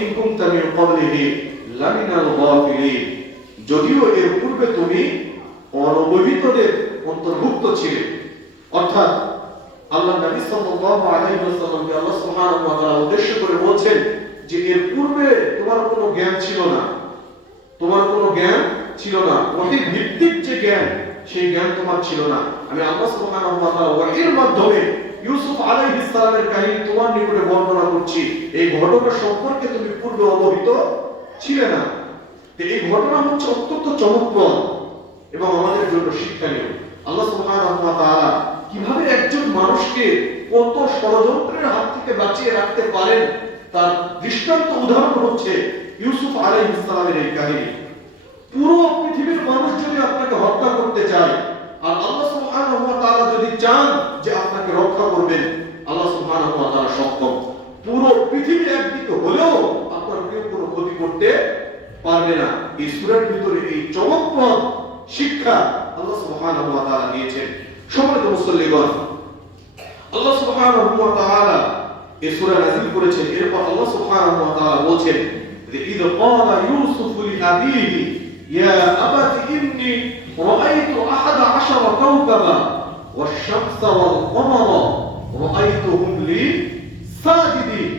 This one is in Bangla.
ইন কুনতা মিন ক্বাবলিহি লামিনাল গাফিলিন, যদিও এর পূর্বে তুমি অনবহিতদের অন্তর্ভুক্ত ছিলে। অর্থাৎ আল্লাহ নবী সাল্লাল্লাহু আলাইহি ওয়াসাল্লামকে আল্লাহ সুবহানাহু ওয়া তাআলা উদ্দেশ্য করে বলছেন যে এর পূর্বে তোমার কোনো জ্ঞান ছিল না, তোমার কোনো জ্ঞান ছিল না, ওহী ভিত্তিক যে জ্ঞান সেই জ্ঞান তোমার ছিল না। আমি আল্লাহ সুবহানাহু ওয়া তাআলা ওহীর মাধ্যমে ইউসুফ আলাইহিস সালামের কাহিনী তোমার নিকটে বর্ণনা করছি। এই ঘটনা সম্পর্কে তুমি পূর্বে অবহিত ছিলে না। এই ঘটনা হচ্ছে অত্যন্ত চমকপ্রদ এবং আমাদের জন্য শিক্ষণীয়। আল্লাহ সুবহানাহু ওয়া তাআলা কিভাবে একজন মানুষকে কত ষড়যন্ত্রের হাত থেকে বাঁচিয়ে রাখতে পারেন তার দৃষ্টান্ত উদাহরণ হচ্ছে ইউসুফ আলাইহিস সালামের এই কাহিনী। পুরো পৃথিবীর মানুষ যদি আপনাকে হত্যা করতে চায় আর আল্লাহ সুবহানাহু ওয়া তাআলা যদি চান যে আপনাকে রক্ষা করবেন, আল্লাহ সুবহানাহু ওয়া তাআলা সক্ষম। পুরো পৃথিবী একদিকে হলেও আপনার কেউ কোনো ক্ষতি করতে পারবে না। এই সূরার ভিতরে এই চমকপ্রদ শিক্ষা আল্লাহ সুবহানাহু ওয়া তাআলা দিয়েছেন। সম্মানিত মুসল্লিগণ, আল্লাহ সুবহানাহু ওয়া তাআলা এই সূরা নাযিল করেছেন। এরপর আল্লাহ সুবহানাহু ওয়া তাআলা বলেন যে ইয ক্বালা ইউসুফু লিআবিহি ইয়া আবাতি ইন্নী রাআইতু আহাদা আশারা কাওকাবা ওয়াশ-শামসা ওয়াল-কমারা রাআইতুহুম লি সাজিদিন।